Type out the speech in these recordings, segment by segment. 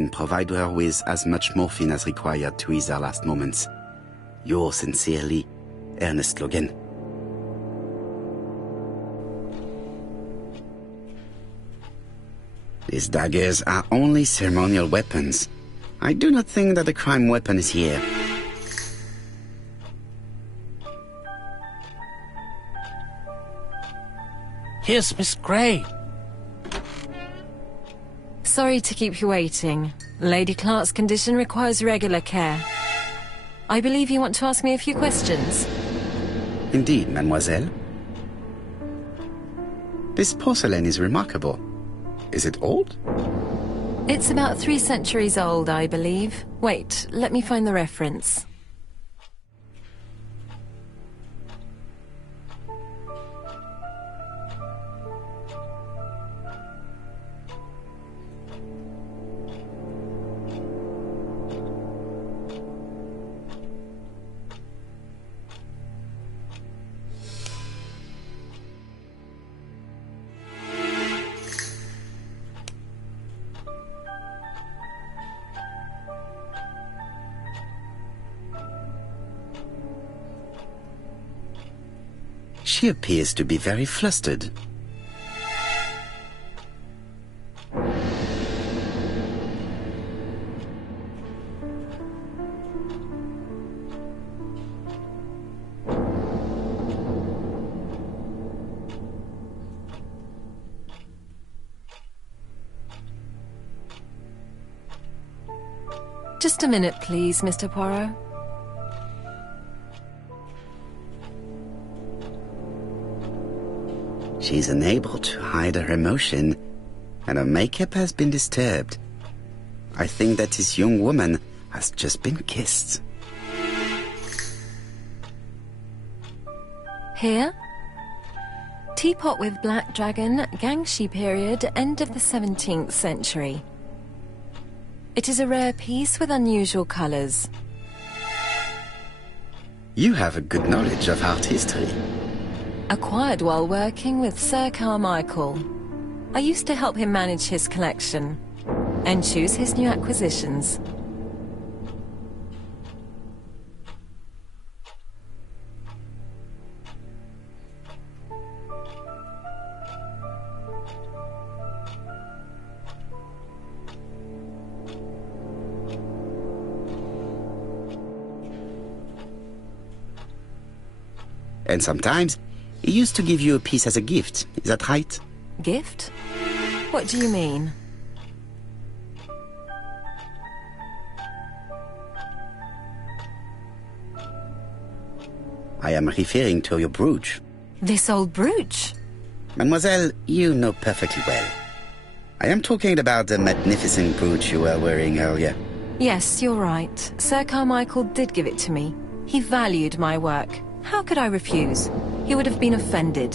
and provide her with as much morphine as required to ease her last moments. Yours sincerely, Ernest Logan. These daggers are only ceremonial weapons. I do not think that the crime weapon is here. Here's Miss Gray. Sorry to keep you waiting. Lady Clark's condition requires regular care. I believe you want to ask me a few questions. Indeed, mademoiselle. This porcelain is remarkable. Is it old? It's about 3 centuries old, I believe. Wait, let me find the reference. She appears to be very flustered. Just a minute, please, Mr. Poirot. She's unable to hide her emotion, and her makeup has been disturbed. I think that this young woman has just been kissed. Here? Teapot with black dragon, Gangxi period, end of the 17th century. It is a rare piece with unusual colors. You have a good knowledge of art history. Acquired while working with Sir Carmichael. I used to help him manage his collection and choose his new acquisitions. And sometimes he used to give you a piece as a gift. Is that right? Gift? What do you mean? I am referring to your brooch. This old brooch? Mademoiselle, you know perfectly well. I am talking about the magnificent brooch you were wearing earlier. Yes, you're right. Sir Carmichael did give it to me. He valued my work. How could I refuse? He would have been offended.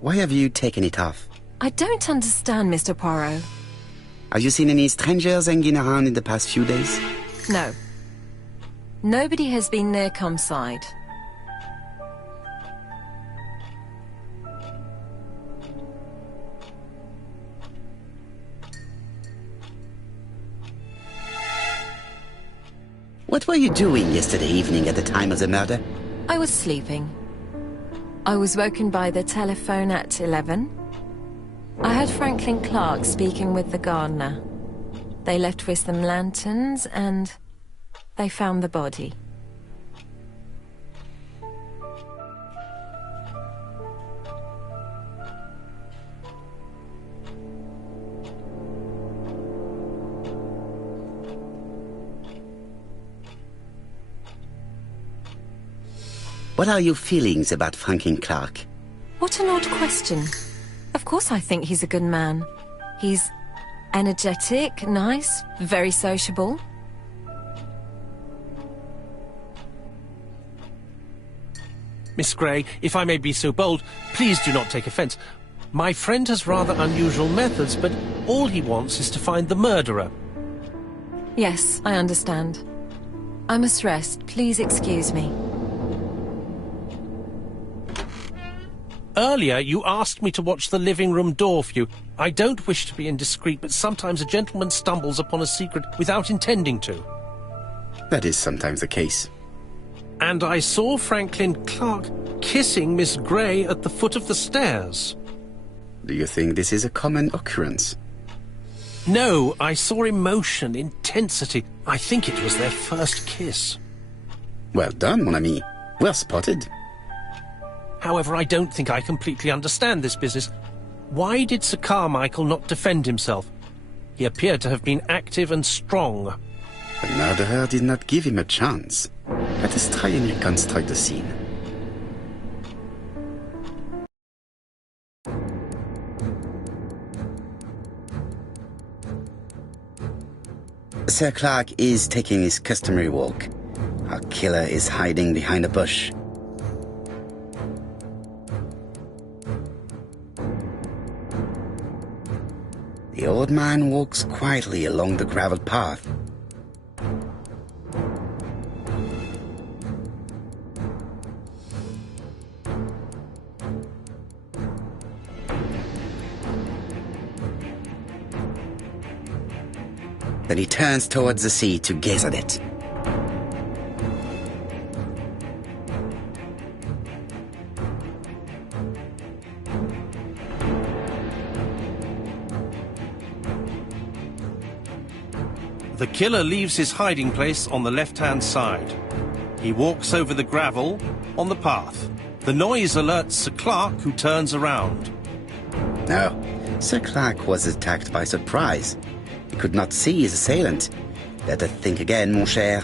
Why have you taken it off? I don't understand, Mr. Poirot. Have you seen any strangers hanging around in the past few days? No. Nobody has been near Comside. What were you doing yesterday evening at the time of the murder? I was sleeping. I was woken by the telephone at 11. I heard Franklin Clark speaking with the gardener. They left with some lanterns and they found the body. What are your feelings about Franklin Clark? What an odd question. Of course I think he's a good man. He's energetic, nice, very sociable. Miss Gray, if I may be so bold, please do not take offense. My friend has rather unusual methods, but all he wants is to find the murderer. Yes, I understand. I must rest. Please excuse me. Earlier, you asked me to watch the living room door for you. I don't wish to be indiscreet, but sometimes a gentleman stumbles upon a secret without intending to. That is sometimes the case. And I saw Franklin Clark kissing Miss Grey at the foot of the stairs. Do you think this is a common occurrence? No, I saw emotion, intensity. I think it was their first kiss. Well done, mon ami. Well spotted. However, I don't think I completely understand this business. Why did Sir Carmichael not defend himself? He appeared to have been active and strong. The murderer did not give him a chance. Let us try and reconstruct the scene. Sir Clark is taking his customary walk. Our killer is hiding behind a bush. The old man walks quietly along the gravel path. Then he turns towards the sea to gaze at it. The killer leaves his hiding place on the left-hand side. He walks over the gravel on the path. The noise alerts Sir Clark, who turns around. No, Sir Clark was attacked by surprise. He could not see his assailant. Let us think again, mon cher.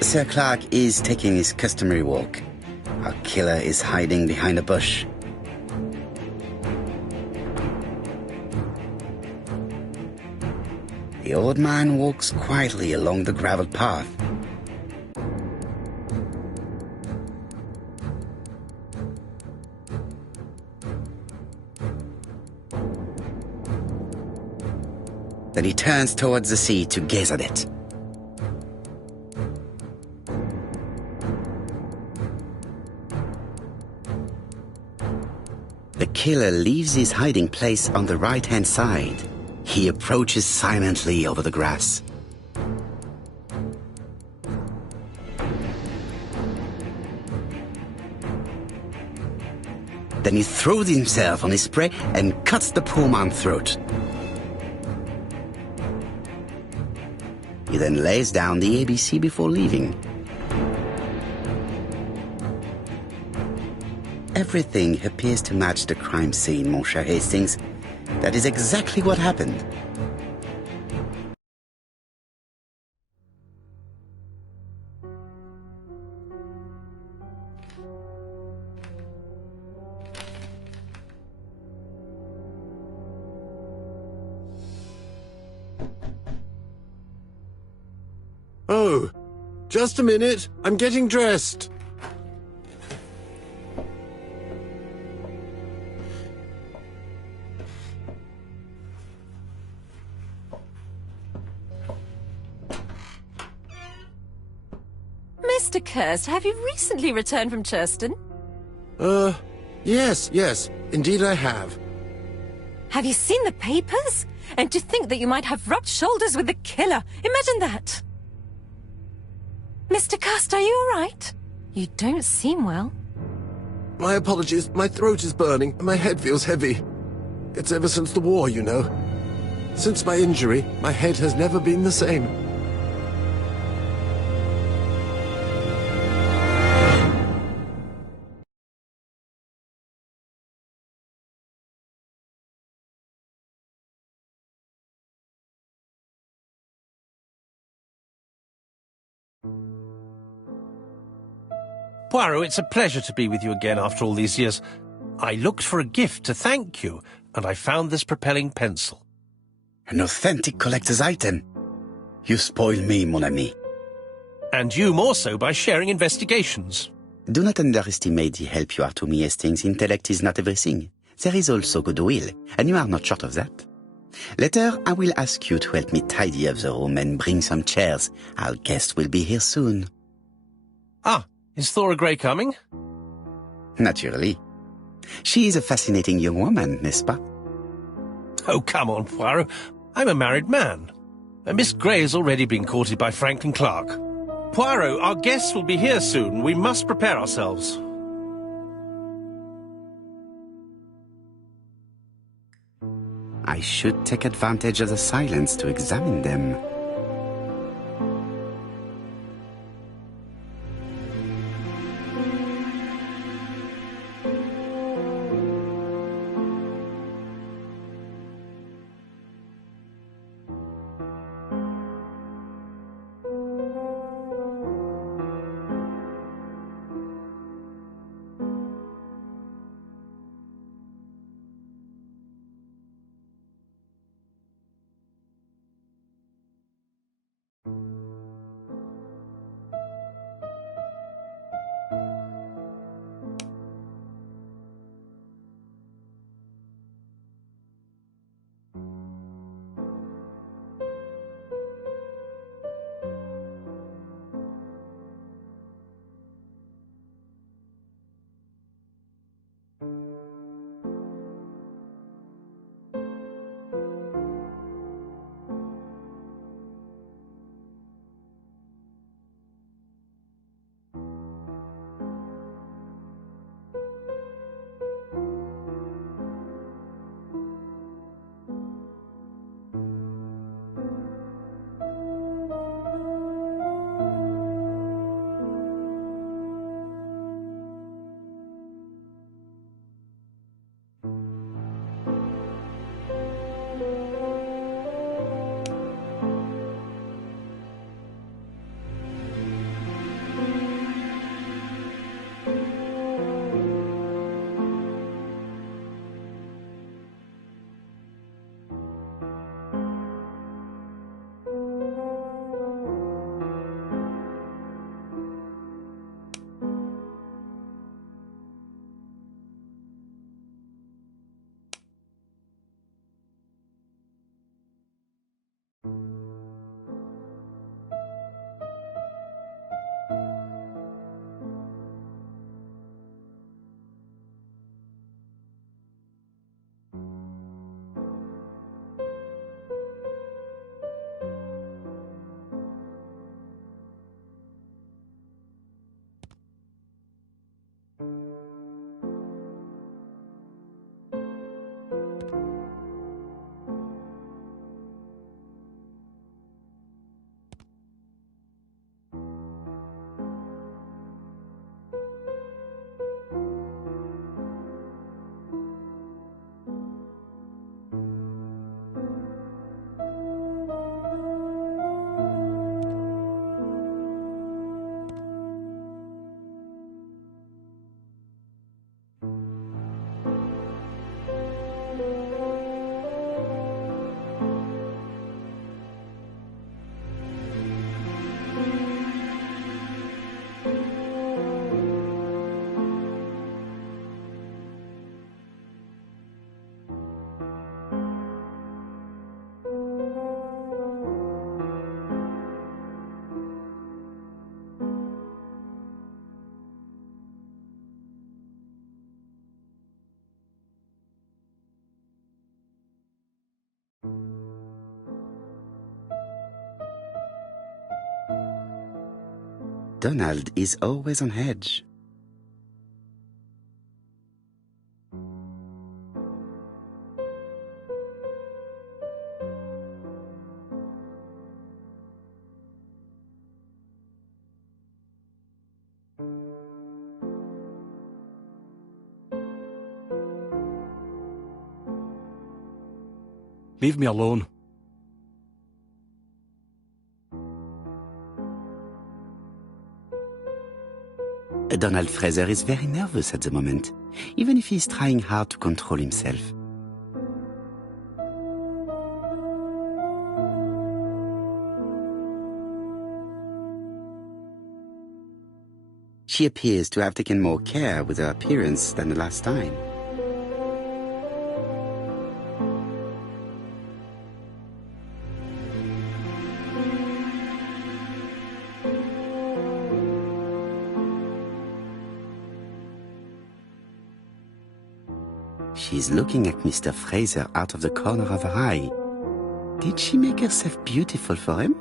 Sir Clark is taking his customary walk. Our killer is hiding behind a bush. The old man walks quietly along the gravel path. Then he turns towards the sea to gaze at it. The killer leaves his hiding place on the right-hand side. He approaches silently over the grass. Then he throws himself on his prey and cuts the poor man's throat. He then lays down the ABC before leaving. Everything appears to match the crime scene, mon cher Hastings. That is exactly what happened. Oh, just a minute. I'm getting dressed. Mr. Kirst, have you recently returned from Churston? Yes. Indeed I have. Have you seen the papers? And to think that you might have rubbed shoulders with the killer. Imagine that. Mr. Kirst, are you all right? You don't seem well. My apologies. My throat is burning and my head feels heavy. It's ever since the war, you know. Since my injury, my head has never been the same. Poirot, it's a pleasure to be with you again after all these years. I looked for a gift to thank you, and I found this propelling pencil. An authentic collector's item. You spoil me, mon ami. And you more so by sharing investigations. Do not underestimate the help you are to me, Hastings. Intellect is not everything. There is also goodwill, and you are not short of that. Later, I will ask you to help me tidy up the room and bring some chairs. Our guest will be here soon. Ah, is Thora Grey coming? Naturally. She is a fascinating young woman, n'est-ce pas? Oh, come on, Poirot. I'm a married man. And Miss Grey has already been courted by Franklin Clark. Poirot, our guests will be here soon. We must prepare ourselves. I should take advantage of the silence to examine them. Donald is always on edge. Leave me alone. Donald Fraser is very nervous at the moment, even if he is trying hard to control himself. She appears to have taken more care with her appearance than the last time. She's looking at Mr. Fraser out of the corner of her eye. Did she make herself beautiful for him?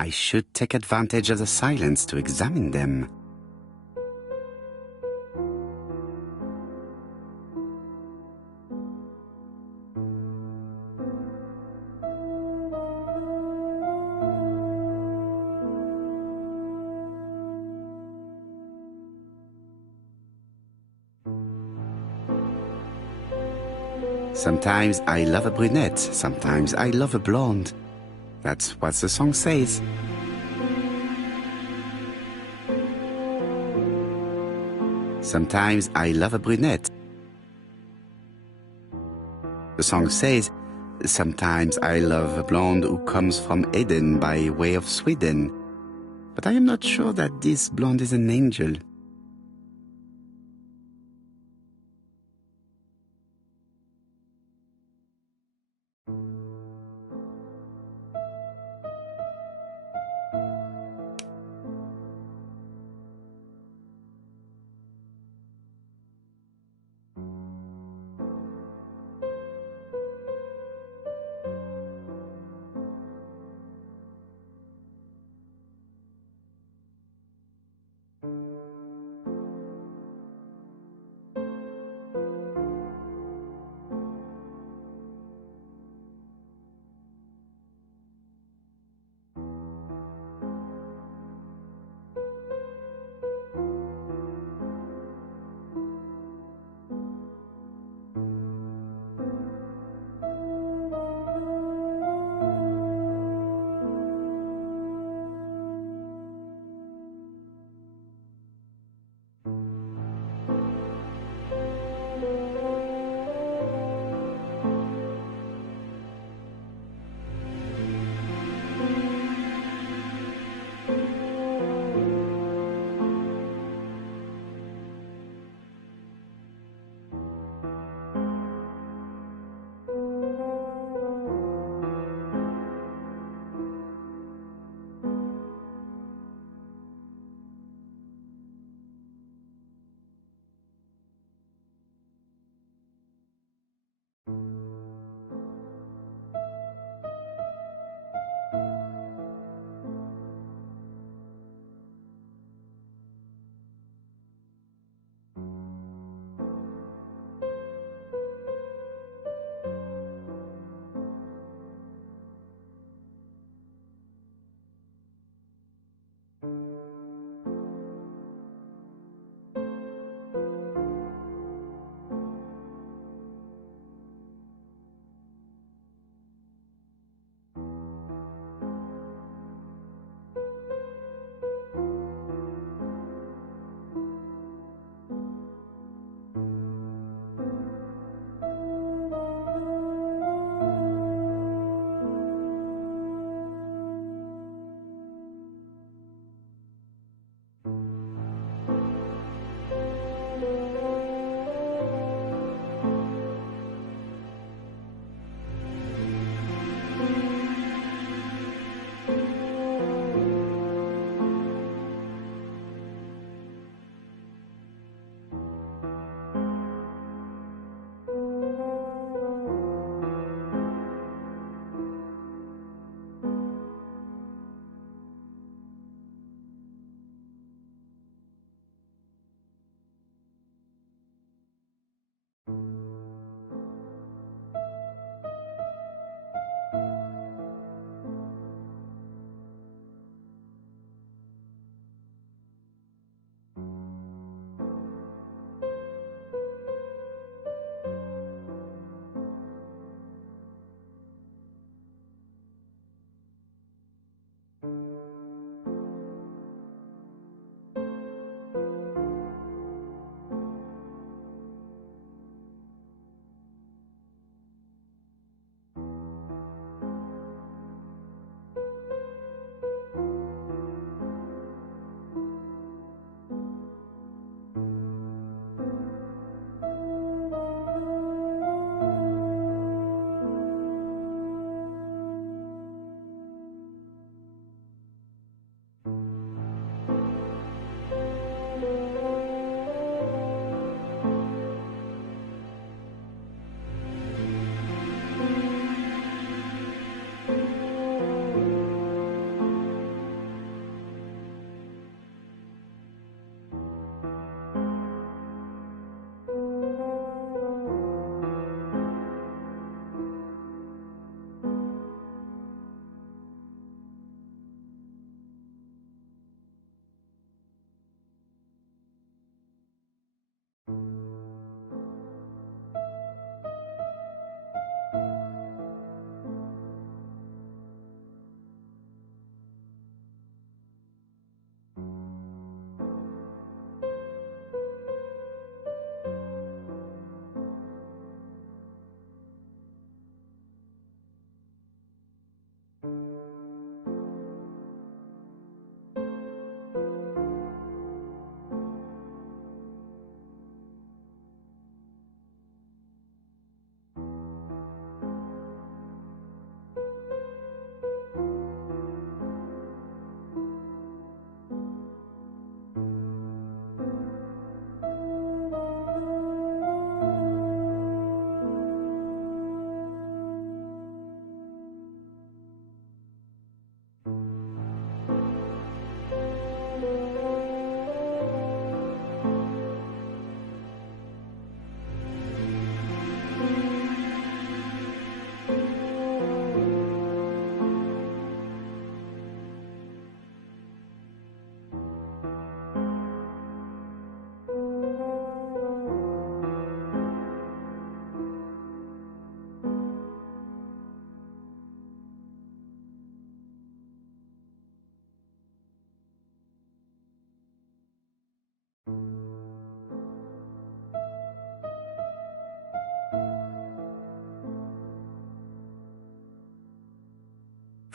I should take advantage of the silence to examine them. Sometimes I love a brunette, sometimes I love a blonde. That's what the song says. Sometimes I love a brunette. The song says, sometimes I love a blonde who comes from Eden by way of Sweden. But I am not sure that this blonde is an angel.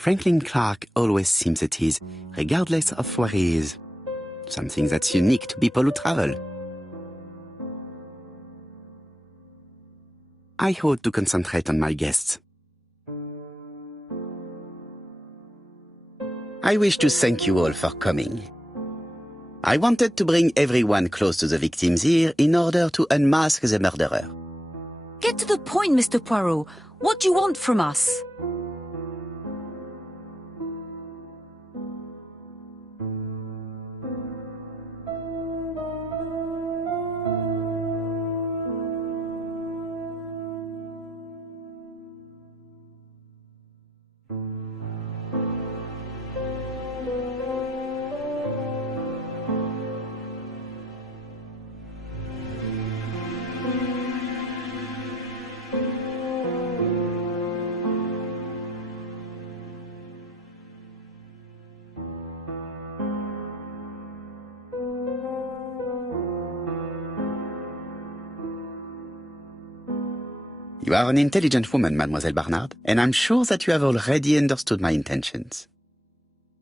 Franklin Clark always seems at ease, regardless of where he is. Something that's unique to people who travel. I ought to concentrate on my guests. I wish to thank you all for coming. I wanted to bring everyone close to the victims here in order to unmask the murderer. Get to the point, Mr. Poirot. What do you want from us? You are an intelligent woman, Mademoiselle Barnard, and I'm sure that you have already understood my intentions.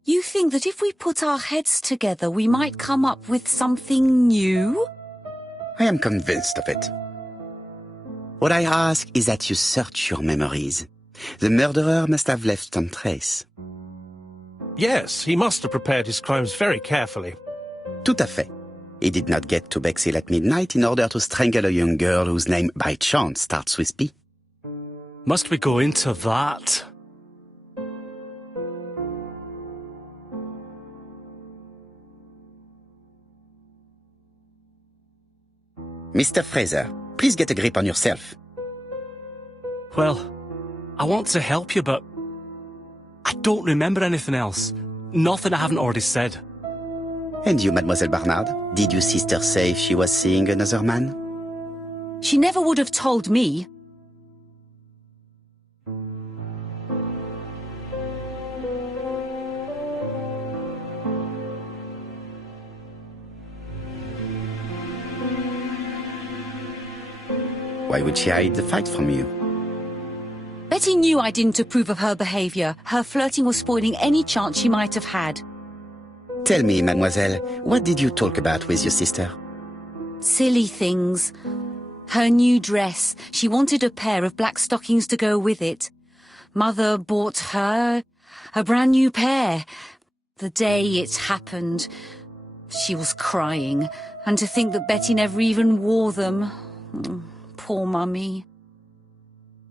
You think that if we put our heads together, we might come up with something new? I am convinced of it. What I ask is that you search your memories. The murderer must have left some trace. Yes, he must have prepared his crimes very carefully. Tout à fait. He did not get to Bexhill at midnight in order to strangle a young girl whose name by chance starts with P. Must we go into that? Mr. Fraser, please get a grip on yourself. Well, I want to help you, but I don't remember anything else. Nothing I haven't already said. And you, Mademoiselle Barnard, did your sister say if she was seeing another man? She never would have told me. Why would she hide the fact from you? Betty knew I didn't approve of her behaviour. Her flirting was spoiling any chance she might have had. Tell me, mademoiselle, what did you talk about with your sister? Silly things. Her new dress. She wanted a pair of black stockings to go with it. Mother bought her a brand new pair. The day it happened, she was crying. And to think that Betty never even wore them. Poor Mummy.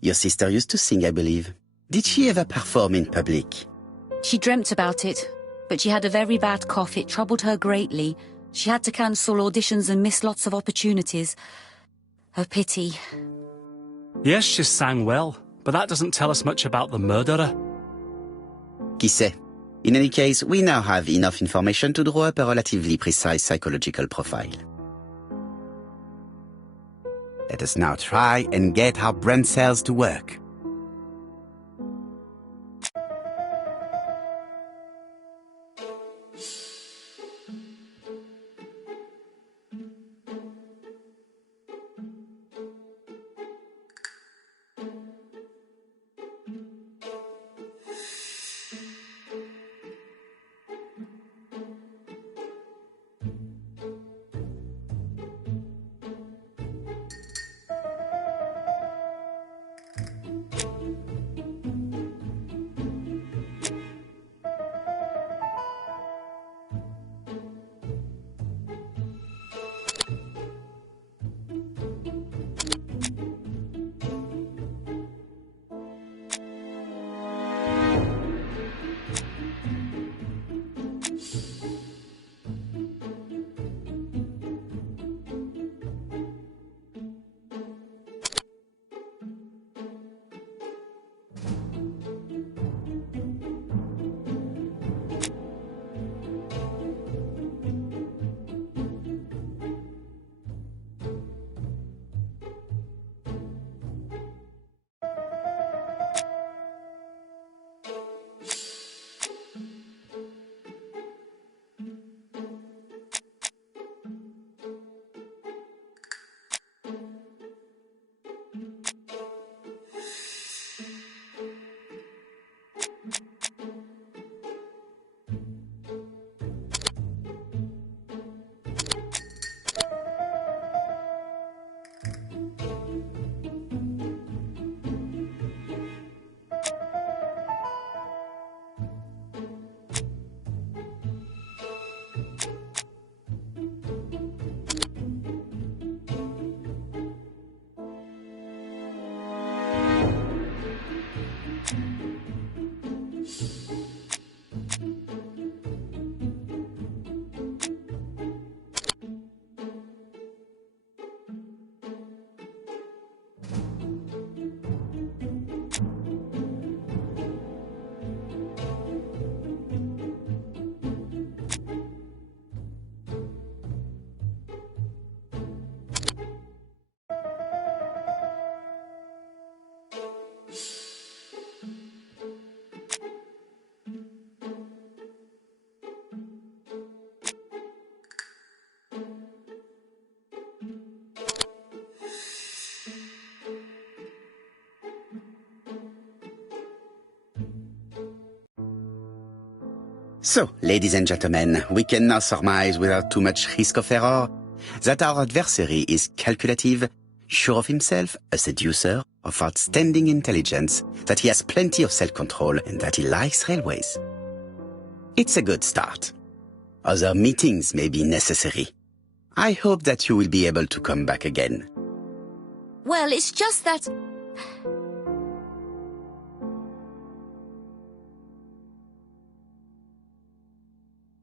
Your sister used to sing, I believe. Did she ever perform in public? She dreamt about it, but she had a very bad cough. It troubled her greatly. She had to cancel auditions and miss lots of opportunities. A pity. Yes, she sang well, but that doesn't tell us much about the murderer. Qui sait? In any case, we now have enough information to draw up a relatively precise psychological profile. Let us now try and get our brain cells to work. So, ladies and gentlemen, we can now surmise without too much risk of error that our adversary is calculative, sure of himself, a seducer, of outstanding intelligence, that he has plenty of self-control, and that he likes railways. It's a good start. Other meetings may be necessary. I hope that you will be able to come back again. Well, it's just that...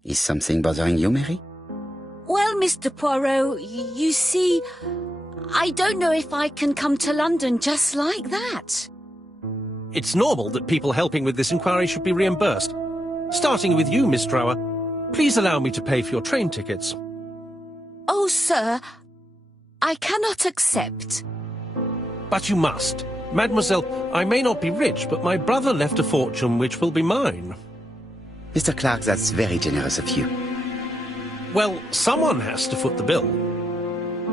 Is something bothering you, Mary? Well, Mr. Poirot, you see, I don't know if I can come to London just like that. It's normal that people helping with this inquiry should be reimbursed. Starting with you, Miss Drower. Please allow me to pay for your train tickets. Oh, sir, I cannot accept. But you must. Mademoiselle, I may not be rich, but my brother left a fortune which will be mine. Mr. Clark, that's very generous of you. Well, someone has to foot the bill.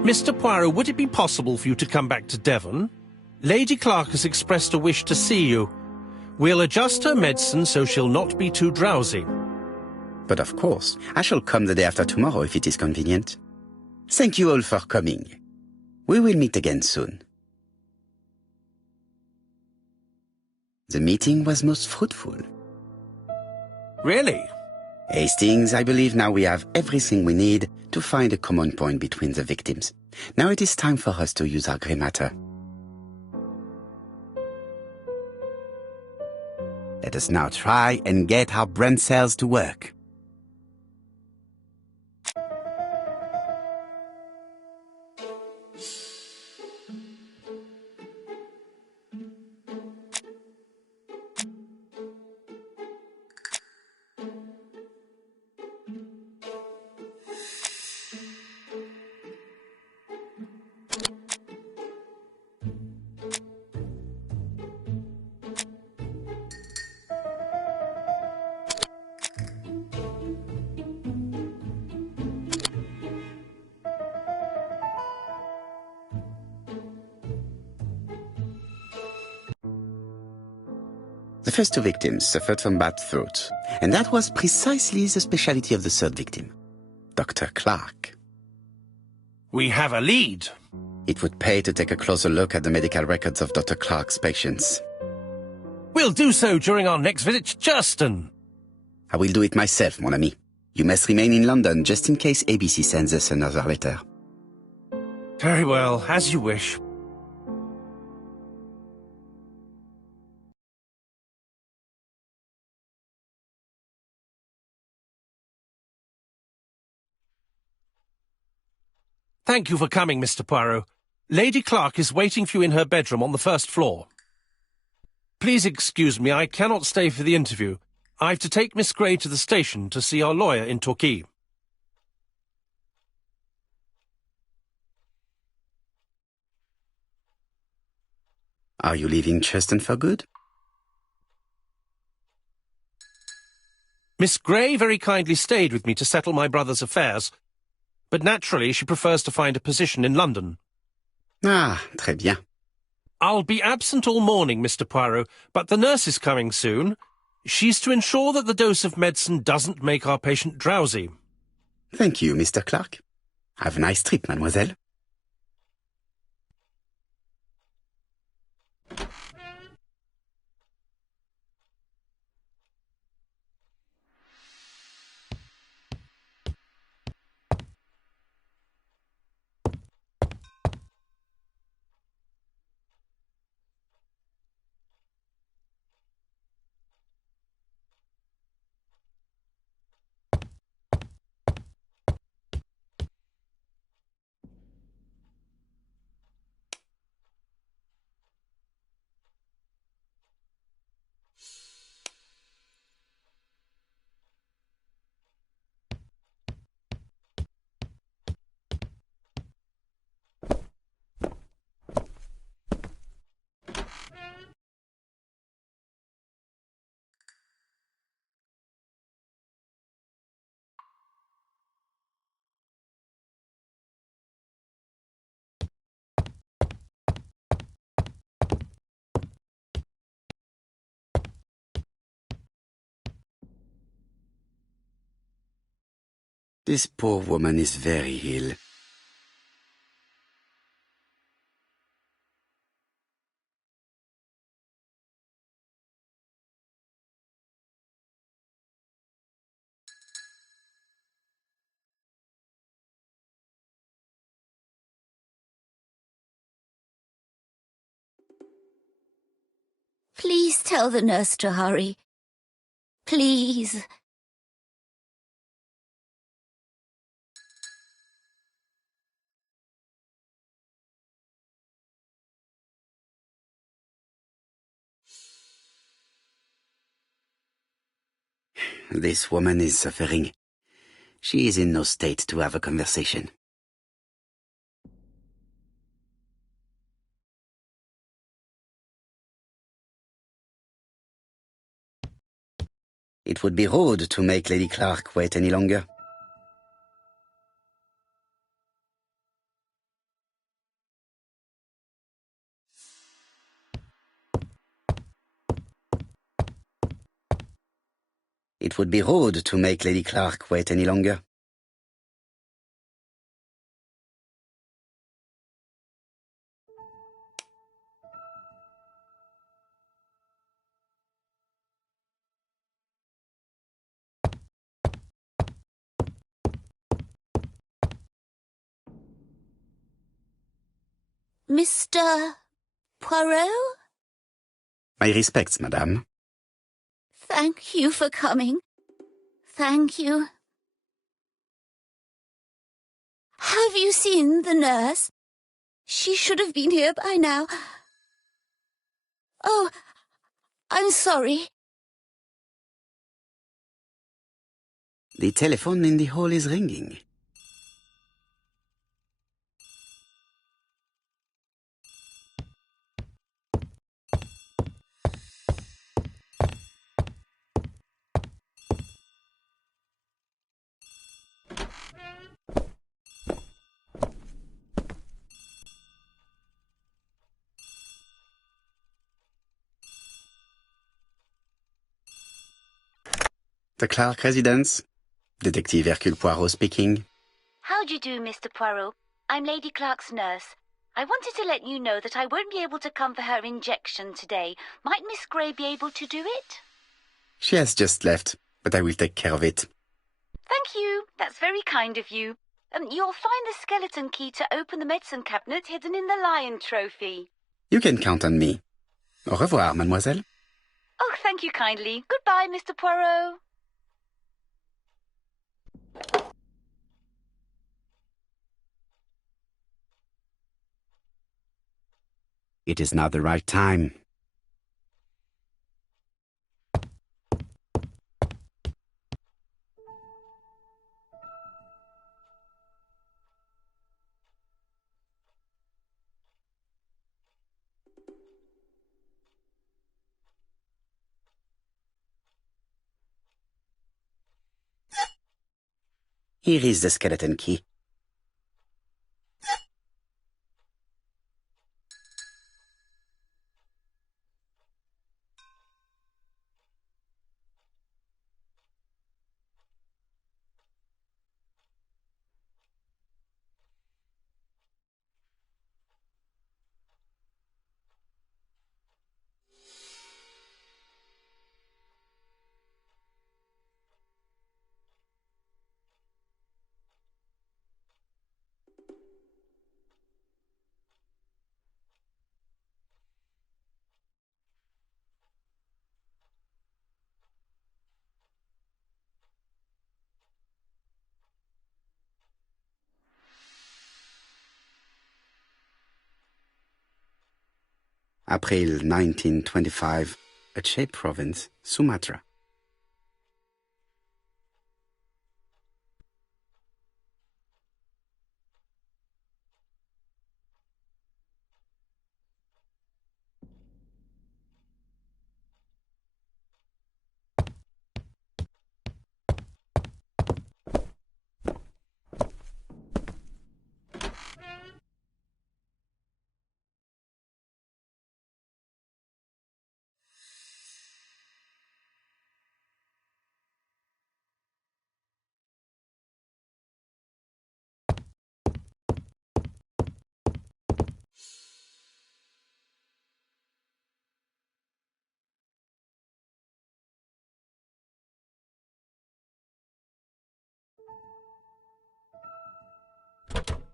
Mr. Poirot, would it be possible for you to come back to Devon? Lady Clark has expressed a wish to see you. We'll adjust her medicine so she'll not be too drowsy. But of course, I shall come the day after tomorrow if it is convenient. Thank you all for coming. We will meet again soon. The meeting was most fruitful. Really? Hastings, I believe now we have everything we need to find a common point between the victims. Now it is time for us to use our grey matter. Let us now try and get our brain cells to work. The first two victims suffered from bad throat, and that was precisely the specialty of the third victim, Dr. Clark. We have a lead. It would pay to take a closer look at the medical records of Dr. Clark's patients. We'll do so during our next visit to Churston. I will do it myself, mon ami. You must remain in London just in case ABC sends us another letter. Very well, as you wish. Thank you for coming, Mr. Poirot. Lady Clark is waiting for you in her bedroom on the first floor. Please excuse me, I cannot stay for the interview. I've to take Miss Gray to the station to see our lawyer in Torquay. Are you leaving Churston for good? Miss Gray very kindly stayed with me to settle my brother's affairs, but naturally she prefers to find a position in London. Ah, très bien. I'll be absent all morning, Mr. Poirot, but the nurse is coming soon. She's to ensure that the dose of medicine doesn't make our patient drowsy. Thank you, Mr. Clark. Have a nice trip, mademoiselle. This poor woman is very ill. Please tell the nurse to hurry. Please. This woman is suffering. She is in no state to have a conversation. It would be rude to make Lady Clark wait any longer. It would be rude to make Lady Clark wait any longer. Mr. Poirot? My respects, madame. Thank you for coming. Thank you. Have you seen the nurse? She should have been here by now. Oh, I'm sorry. The telephone in the hall is ringing. The Clark residence. Detective Hercule Poirot speaking. How do you do, Mr. Poirot? I'm Lady Clark's nurse. I wanted to let you know that I won't be able to come for her injection today. Might Miss Gray be able to do it? She has just left, but I will take care of it. Thank you. That's very kind of you. You'll find the skeleton key to open the medicine cabinet hidden in the lion trophy. You can count on me. Au revoir, mademoiselle. Oh, thank you kindly. Goodbye, Mr. Poirot. It is now the right time. Here is the skeleton key. April 1925, Aceh Province, Sumatra.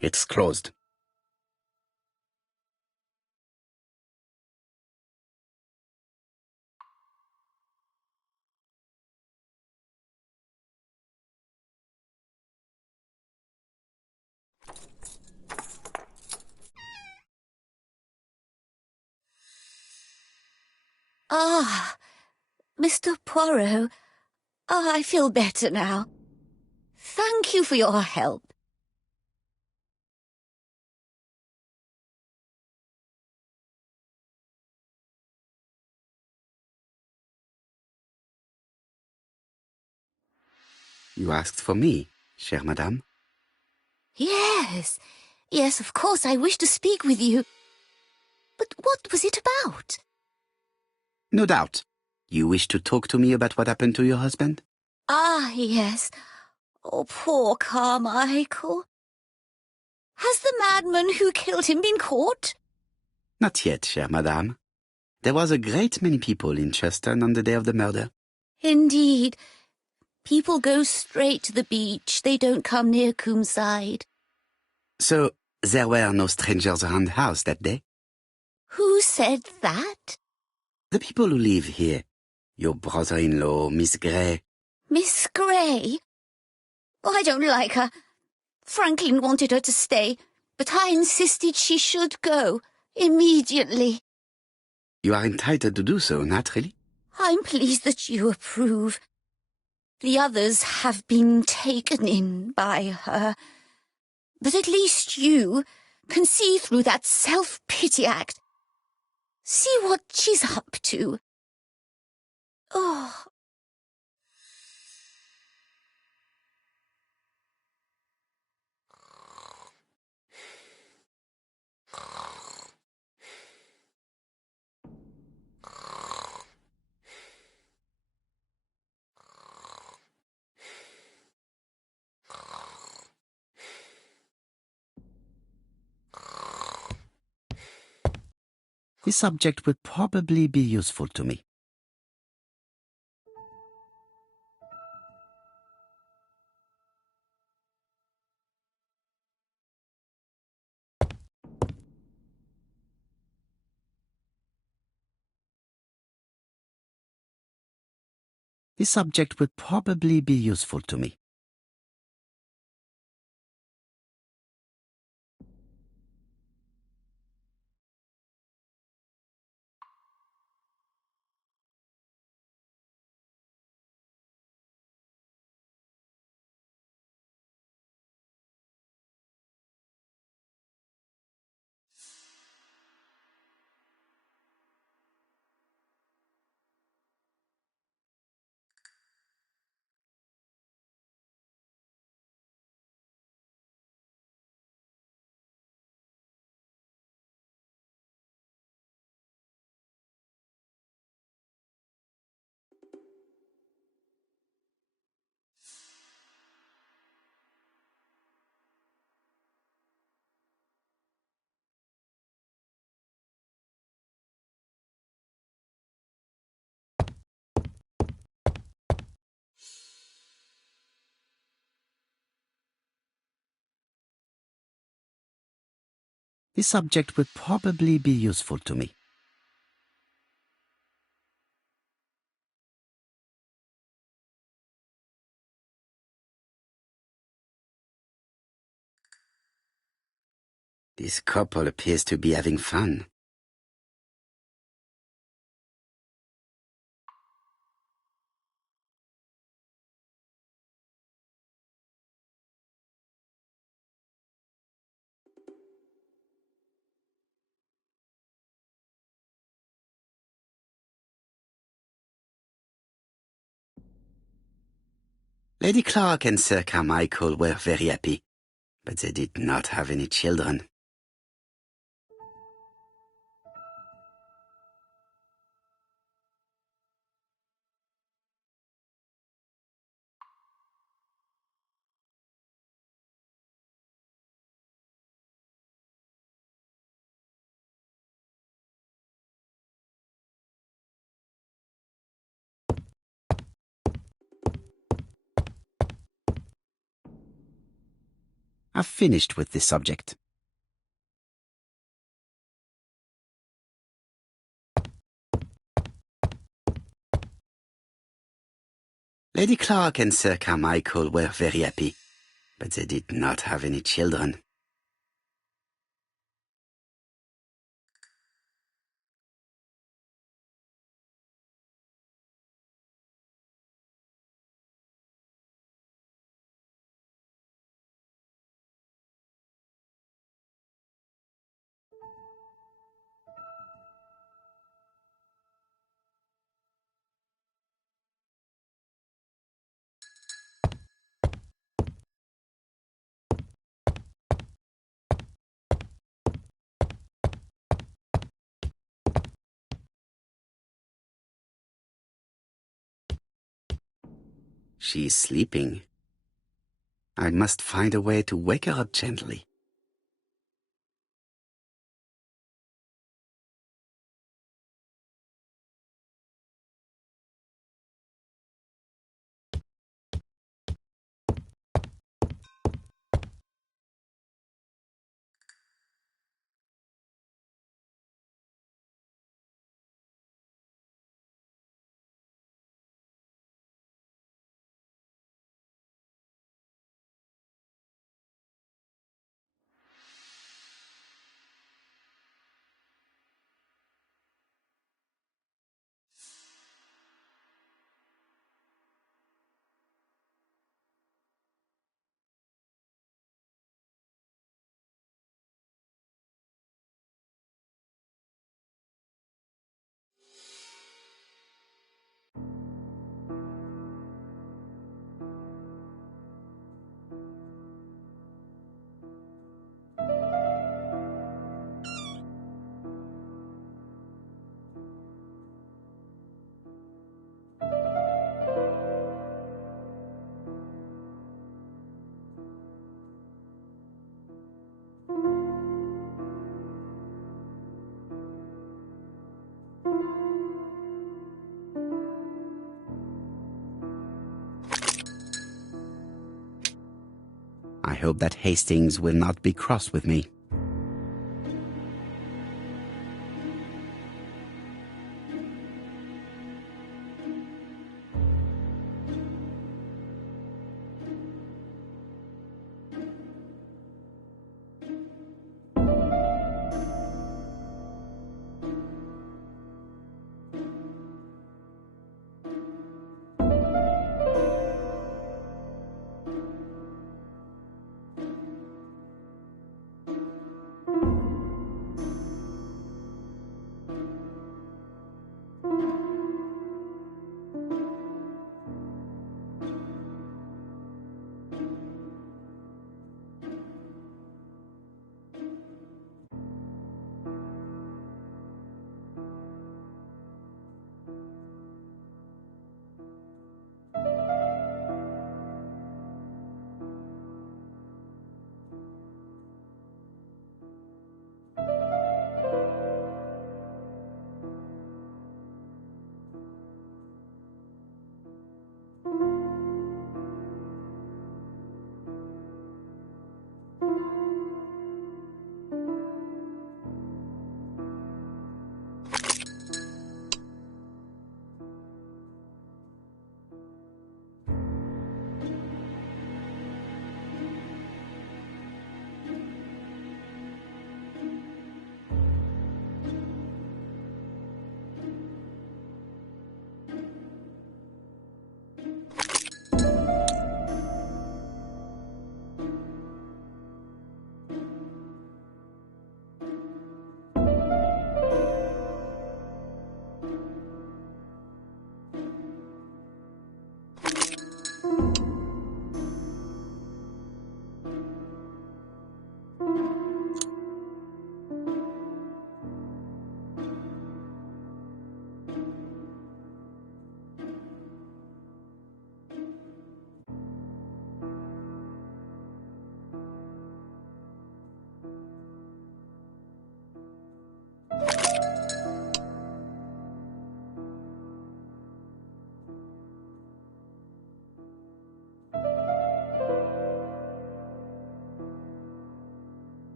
It's closed. Ah, Mr. Poirot. Ah, I feel better now. Thank you for your help. You asked for me, chère madame. Yes, yes, of course, I wish to speak with you. But what was it about? No doubt. You wish to talk to me about what happened to your husband? Ah, yes. Oh, poor Carmichael. Has the madman who killed him been caught? Not yet, chère madame. There was a great many people in Cheston on the day of the murder. Indeed. People go straight to the beach. They don't come near Coomside. So, there were no strangers around the house that day? Who said that? The people who live here. Your brother-in-law, Miss Gray. Miss Gray? Oh, I don't like her. Franklin wanted her to stay, but I insisted she should go, immediately. You are entitled to do so, naturally. I'm pleased that you approve. The others have been taken in by her. But at least you can see through that self-pity act. See what she's up to. Oh. This subject would probably be useful to me. This subject would probably be useful to me. This subject would probably be useful to me. This couple appears to be having fun. Lady Clark and Sir Carmichael were very happy, but they did not have any children. I've finished with this subject. Lady Clark and Sir Carmichael were very happy, but they did not have any children. She's sleeping. I must find a way to wake her up gently. I hope that Hastings will not be cross with me.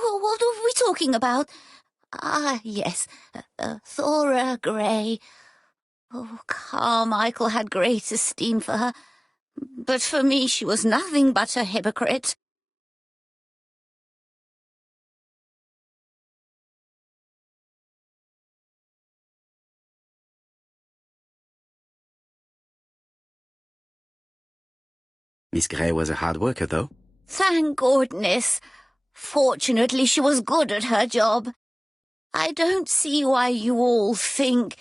Oh, what are we talking about? Ah, yes, Thora Grey. Oh, Carmichael had great esteem for her, but for me she was nothing but a hypocrite. Miss Grey was a hard worker, though. Thank goodness. Fortunately, she was good at her job. I don't see why you all think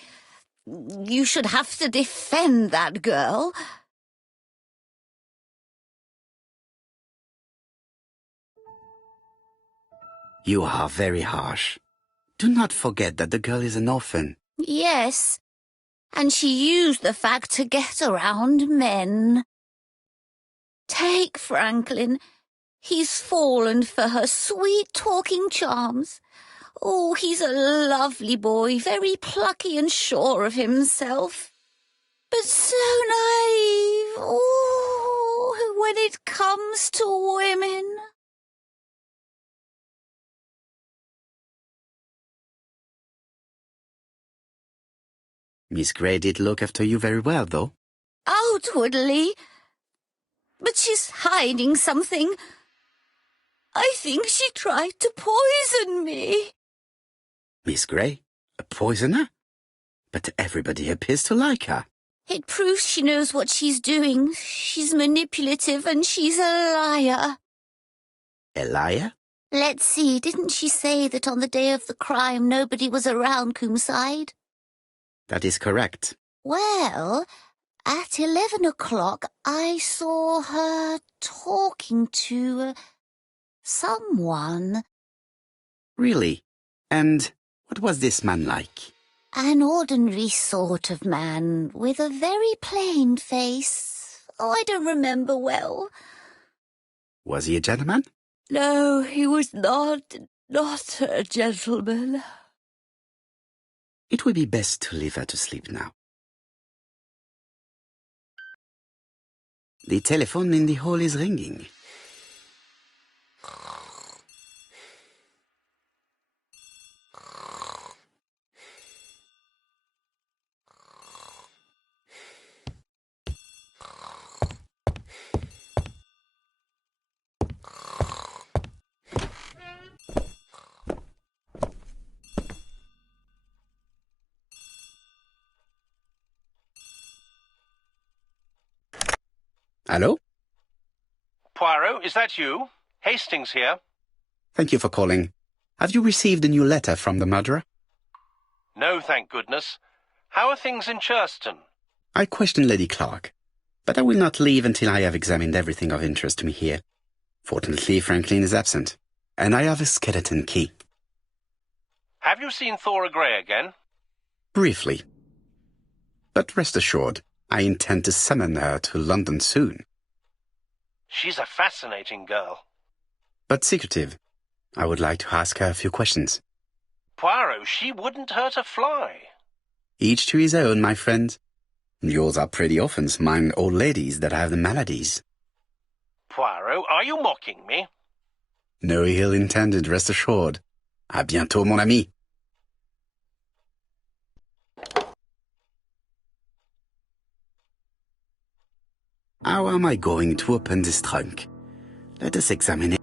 you should have to defend that girl. You are very harsh. Do not forget that the girl is an orphan. Yes, and she used the fact to get around men. Take Franklin. He's fallen for her sweet-talking charms. Oh, he's a lovely boy, very plucky and sure of himself. But so naive, oh, when it comes to women. Miss Grey did look after you very well, though. Outwardly. But she's hiding something. I think she tried to poison me. Miss Grey? A poisoner? But everybody appears to like her. It proves she knows what she's doing. She's manipulative and she's a liar. A liar? Let's see, didn't she say that on the day of the crime nobody was around Coomside? That is correct. Well, at 11 o'clock I saw her talking to someone. Really? And what was this man like? An ordinary sort of man with a very plain face. Oh, I don't remember well. Was he a gentleman? No, he was not a gentleman. It would be best to leave her to sleep now. The telephone in the hall is ringing. Hello? Poirot, is that you? Hastings here. Thank you for calling. Have you received a new letter from the murderer? No, thank goodness. How are things in Churston? I questioned Lady Clark, but I will not leave until I have examined everything of interest to me here. Fortunately, Franklin is absent, and I have a skeleton key. Have you seen Thora Grey again? Briefly. But rest assured, I intend to summon her to London soon. She's a fascinating girl. But secretive. I would like to ask her a few questions. Poirot, she wouldn't hurt a fly. Each to his own, my friend. Yours are pretty orphans, mine old ladies that have the maladies. Poirot, are you mocking me? No ill intended, rest assured. À bientôt, mon ami. How am I going to open this trunk? Let us examine it.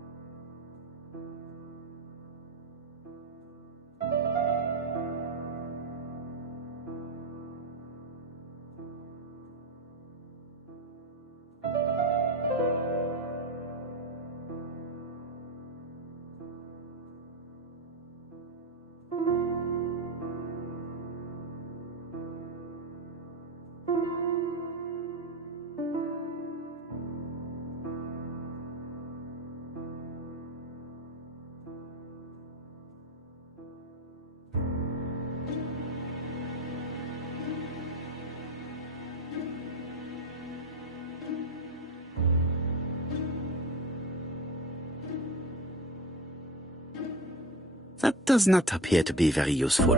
That does not appear to be very useful.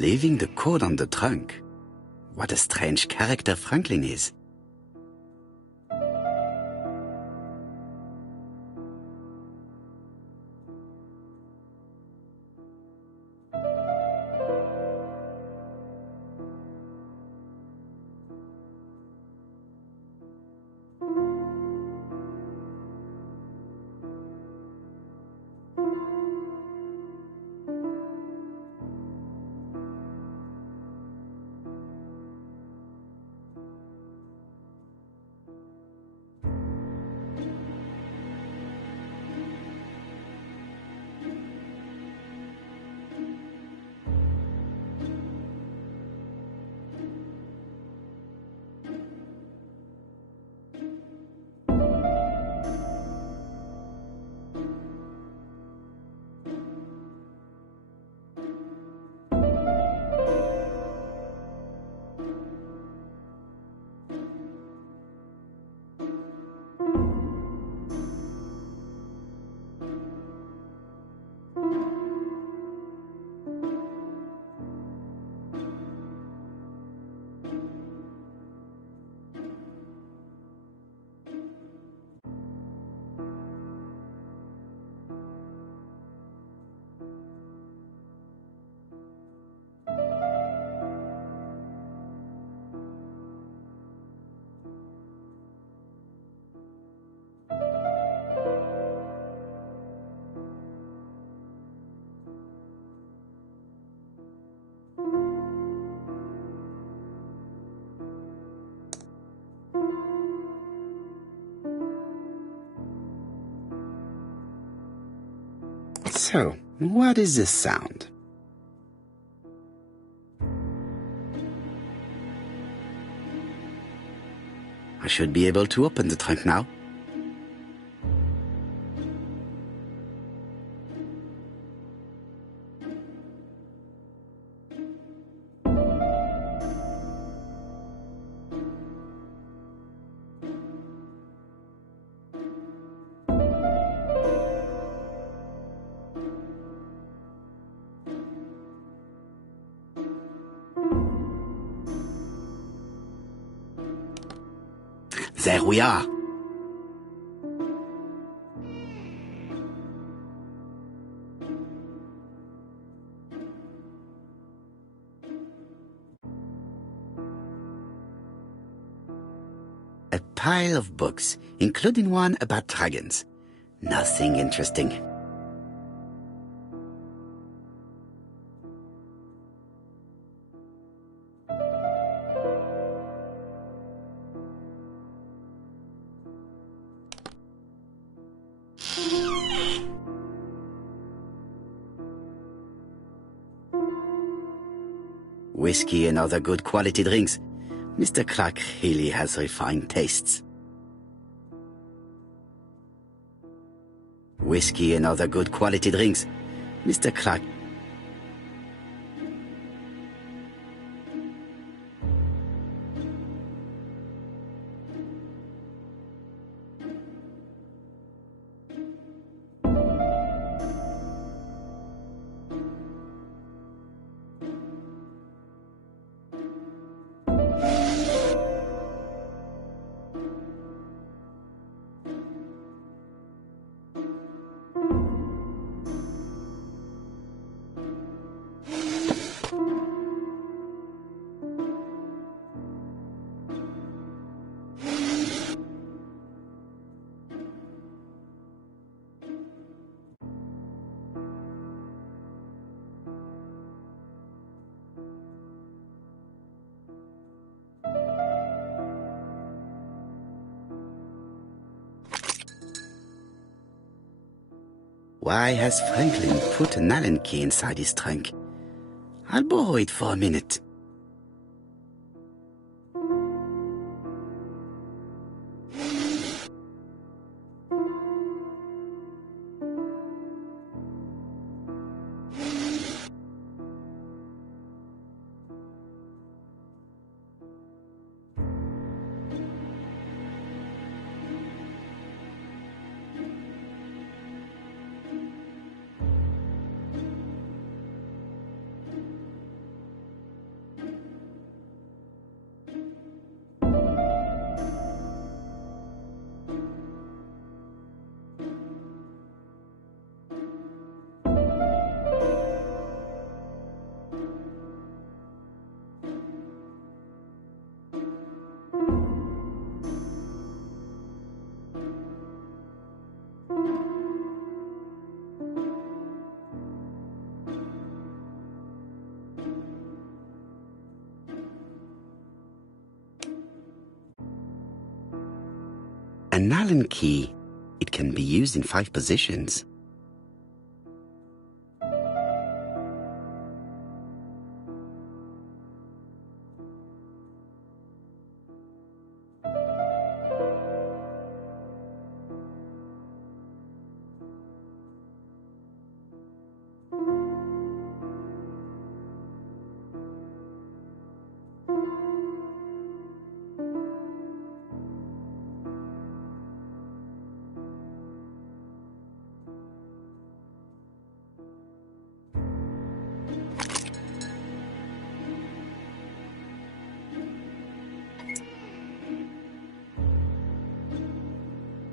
Leaving the code on the trunk. What a strange character Franklin is. So, what is this sound? I should be able to open the trunk now. There we are. A pile of books, including one about dragons. Nothing interesting. Whiskey and other good quality drinks. Mr. Clark really has refined tastes. Whiskey and other good quality drinks. Mr. Clark. Why has Franklin put an Allen key inside his trunk? I'll borrow it for a minute. An Allen key. It can be used in 5 positions.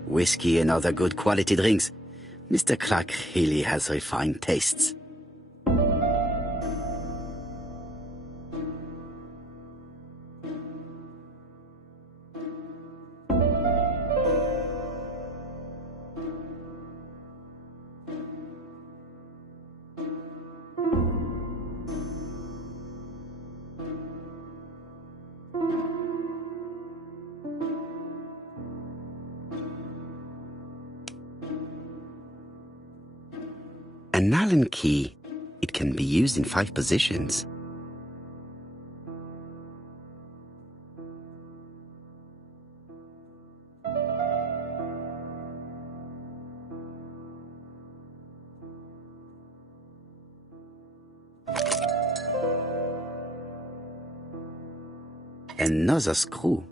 Whiskey and other good quality drinks. Mr. Clark really has refined tastes. An Allen key. It can be used in 5 positions. Another screw.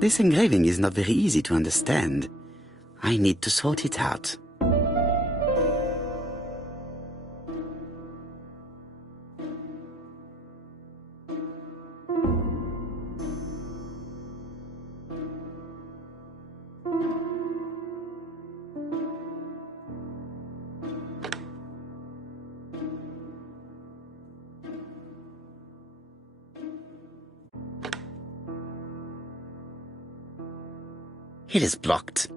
This engraving is not very easy to understand. I need to sort it out. It is blocked.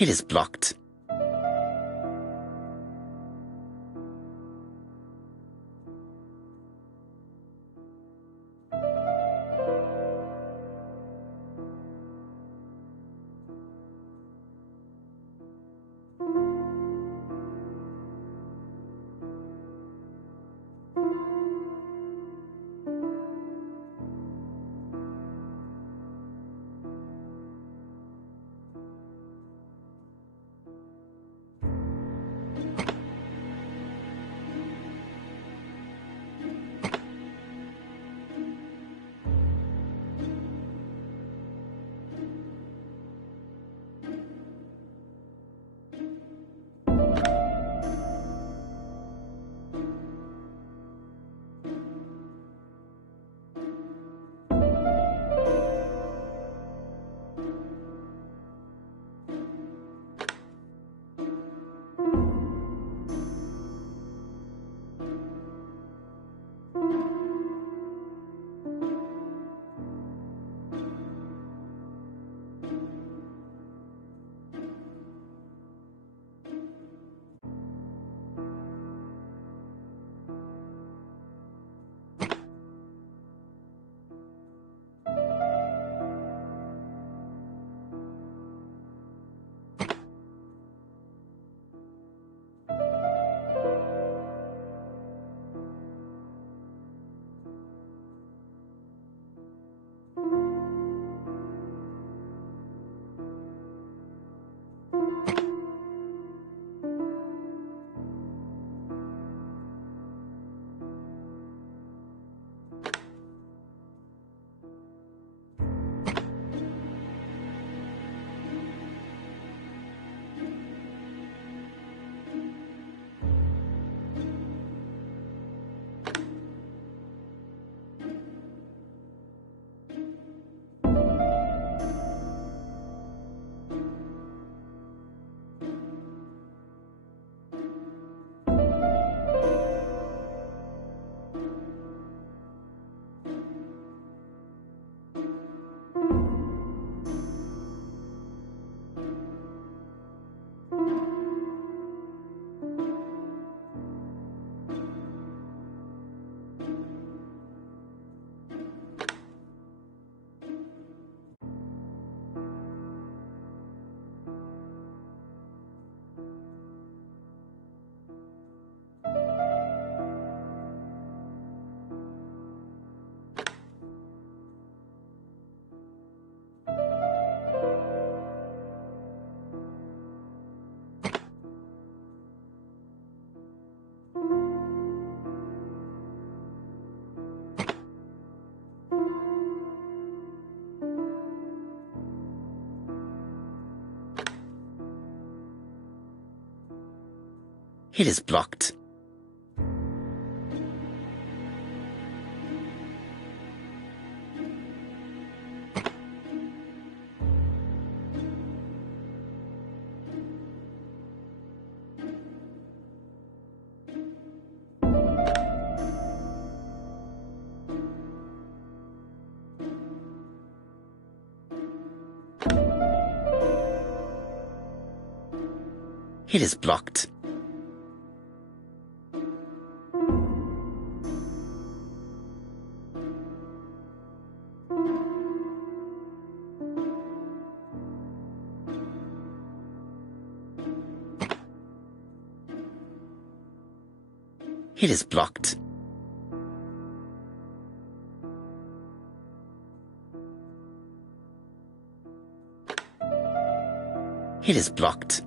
It is blocked. It is blocked. It is blocked. It is blocked. It is blocked.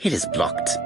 It is blocked.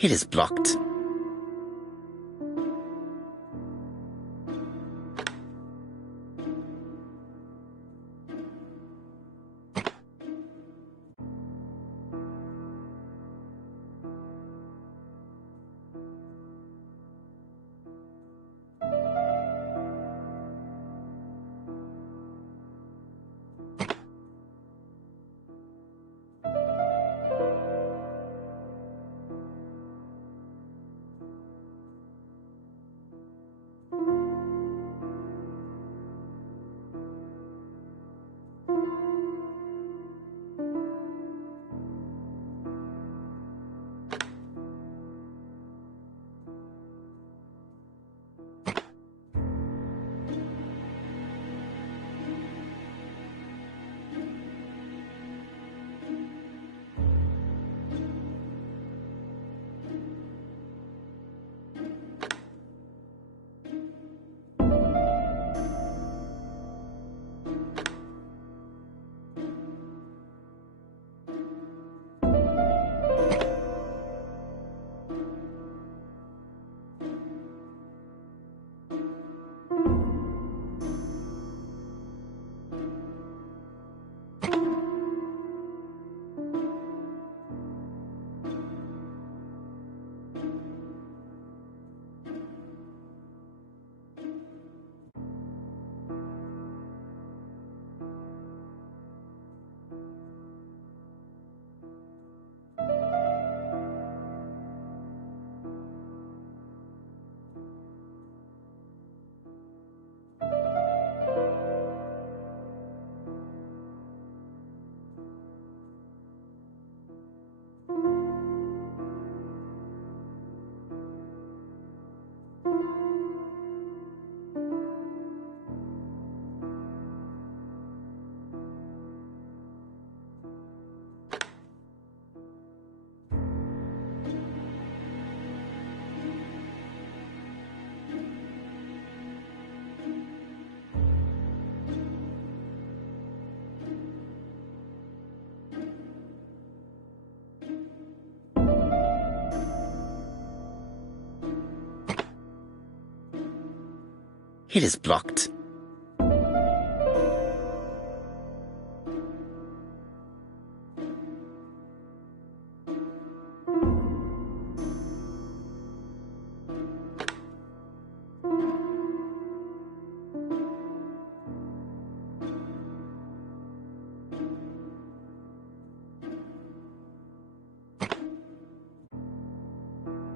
It is blocked. It is blocked.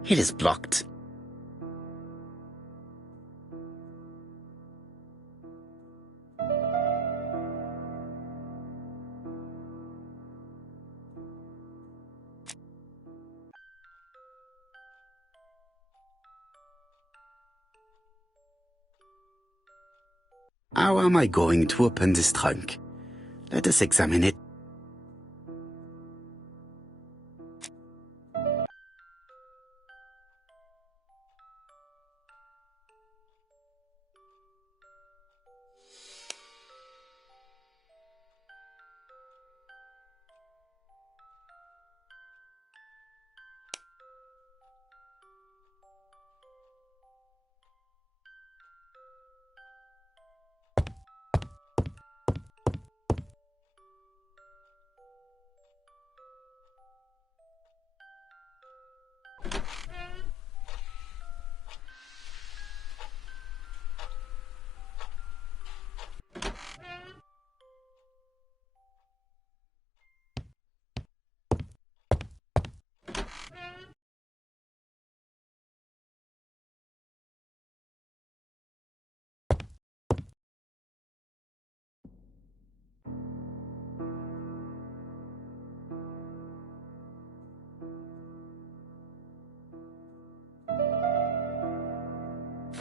It is blocked. How am I going to open this trunk? Let us examine it.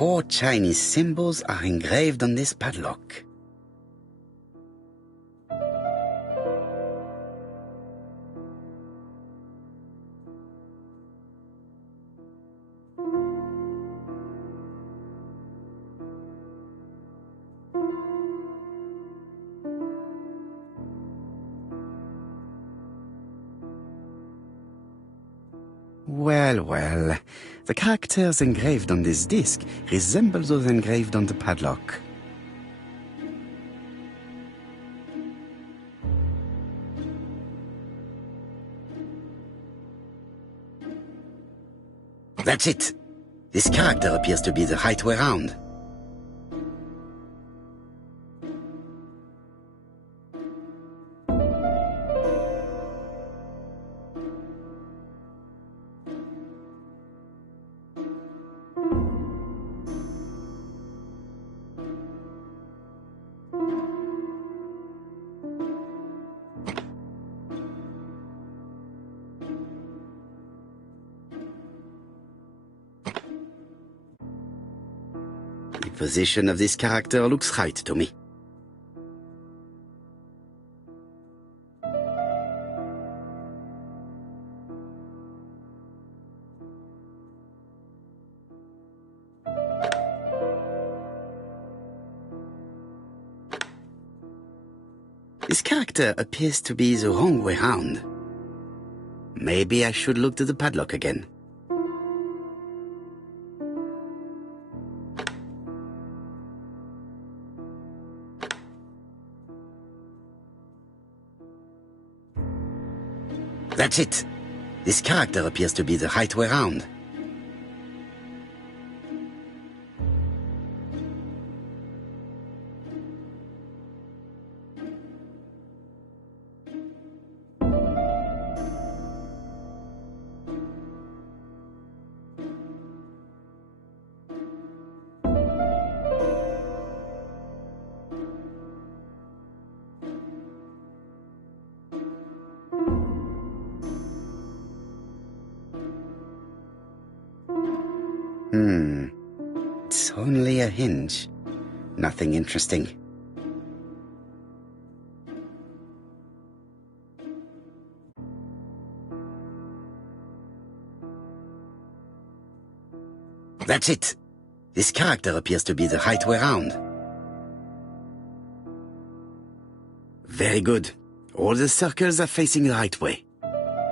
Four Chinese symbols are engraved on this padlock. Well, well. The characters engraved on this disc resemble those engraved on the padlock. That's it. This character appears to be the right way round. The position of this character looks right to me. This character appears to be the wrong way round. Maybe I should look to the padlock again. That's it. This character appears to be the right way round. It's only a hinge. Nothing interesting. That's it. This character appears to be the right way round. Very good. All the circles are facing the right way.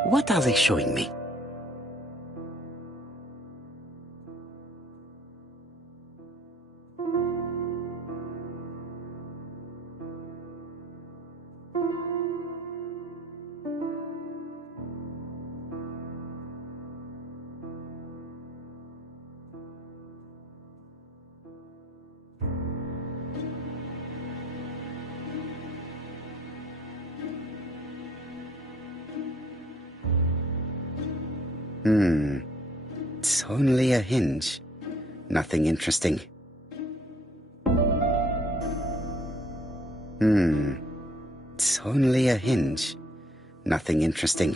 What are they showing me? It's only a hinge. Nothing interesting. It's only a hinge. Nothing interesting.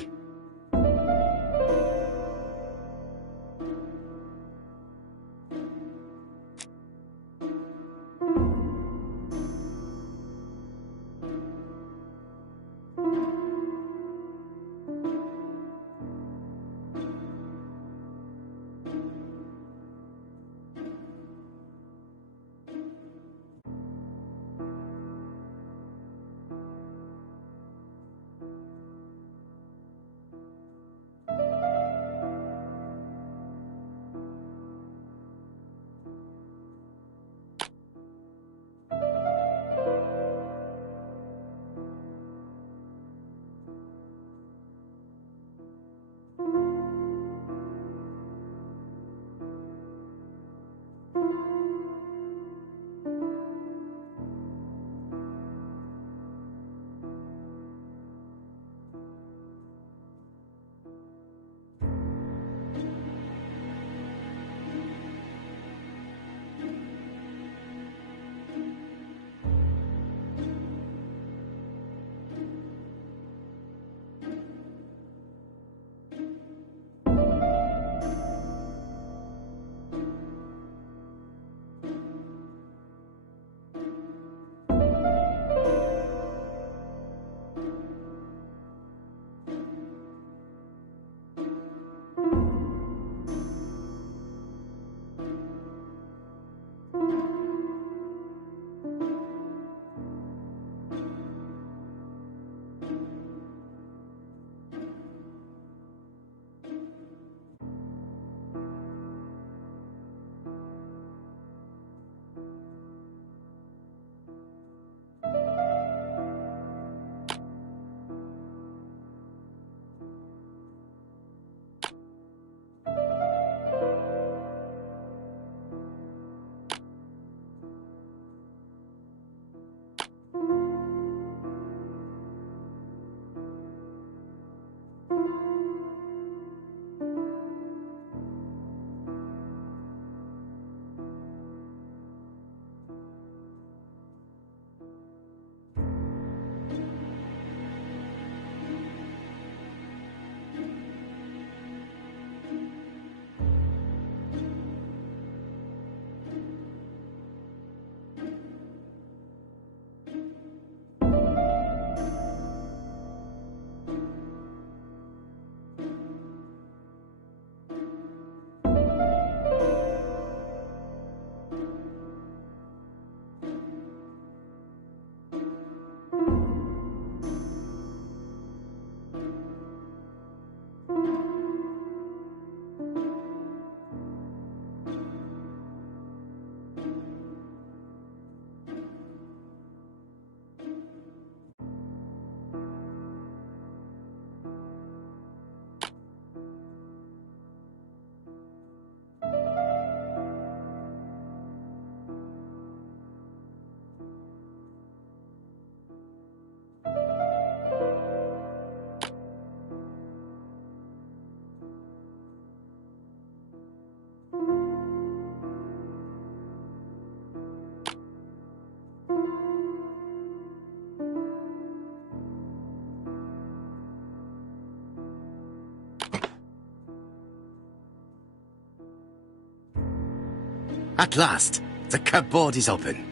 At last, the cupboard is open.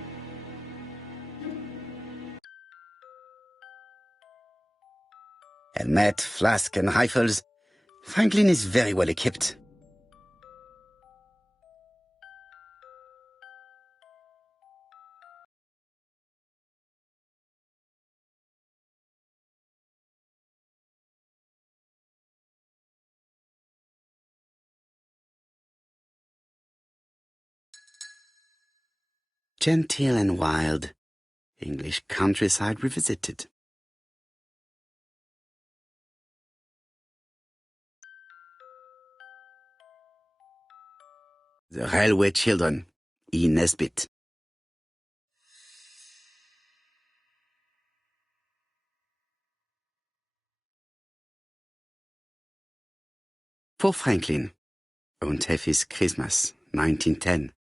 Helmet, flask, and rifles. Franklin is very well equipped. Genteel and wild. English countryside revisited. The Railway Children, E. Nesbit. For Franklin, Und Effie's Christmas, 1910.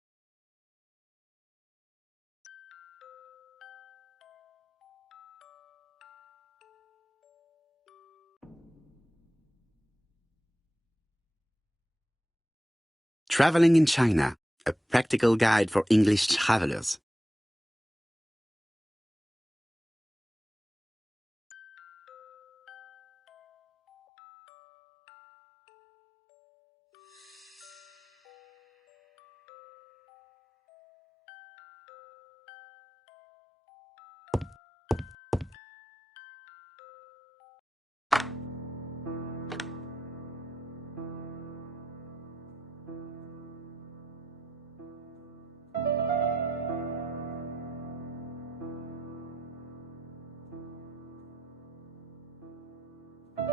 Traveling in China, a practical guide for English travelers.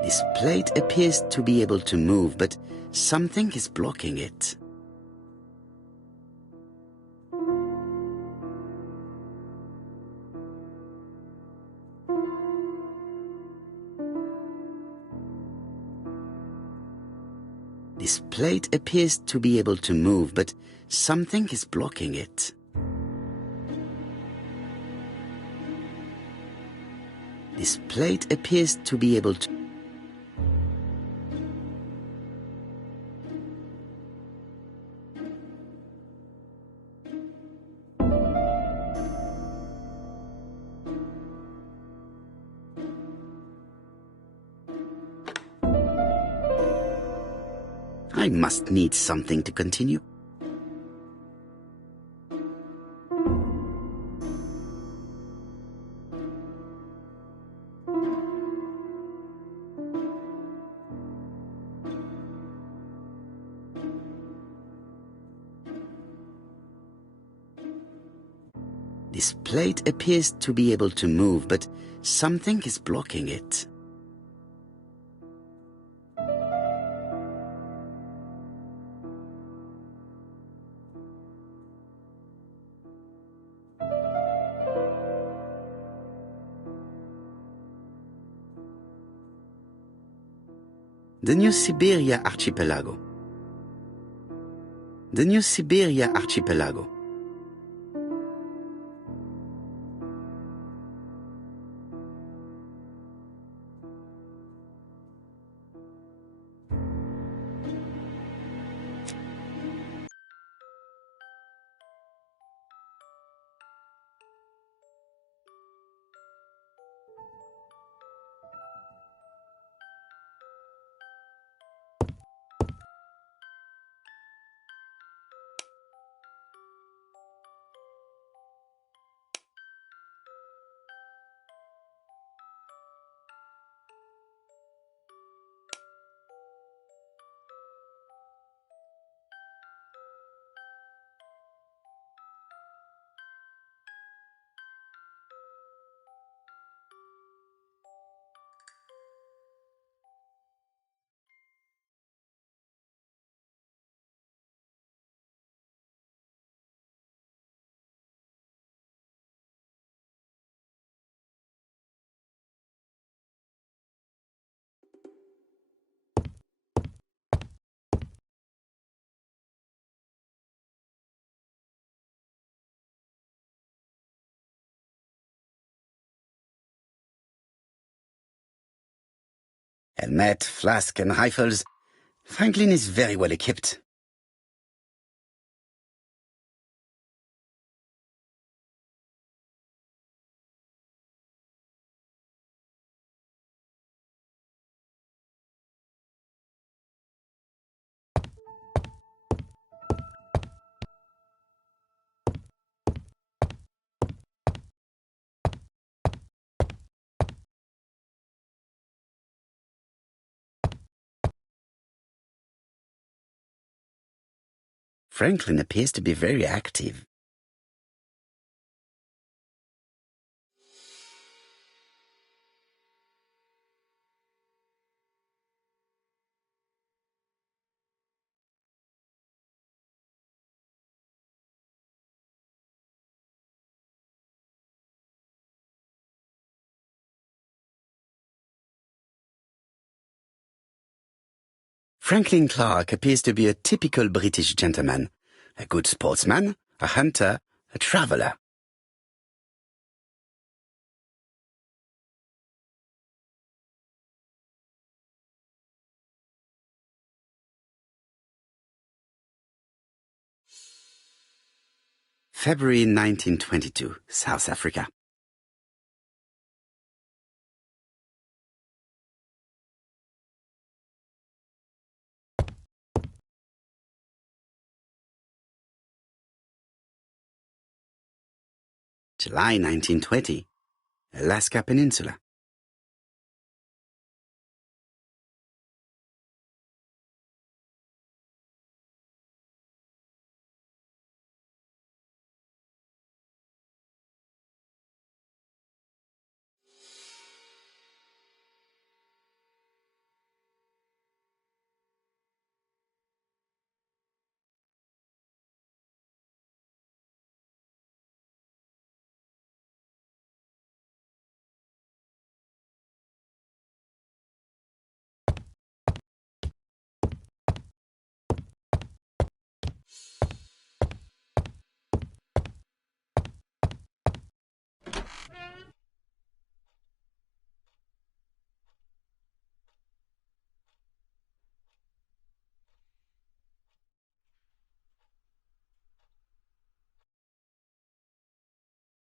This plate appears to be able to move, but something is blocking it. This plate appears to be able to move, but something is blocking it. This plate appears to be able to... I must need something to continue. This plate appears to be able to move, but something is blocking it. The New Siberia Archipelago. The New Siberia Archipelago. Helmet, flask, and rifles. Franklin is very well equipped. Franklin appears to be very active. Franklin Clark appears to be a typical British gentleman, a good sportsman, a hunter, a traveller. February 1922, South Africa. July 1920, Alaska Peninsula.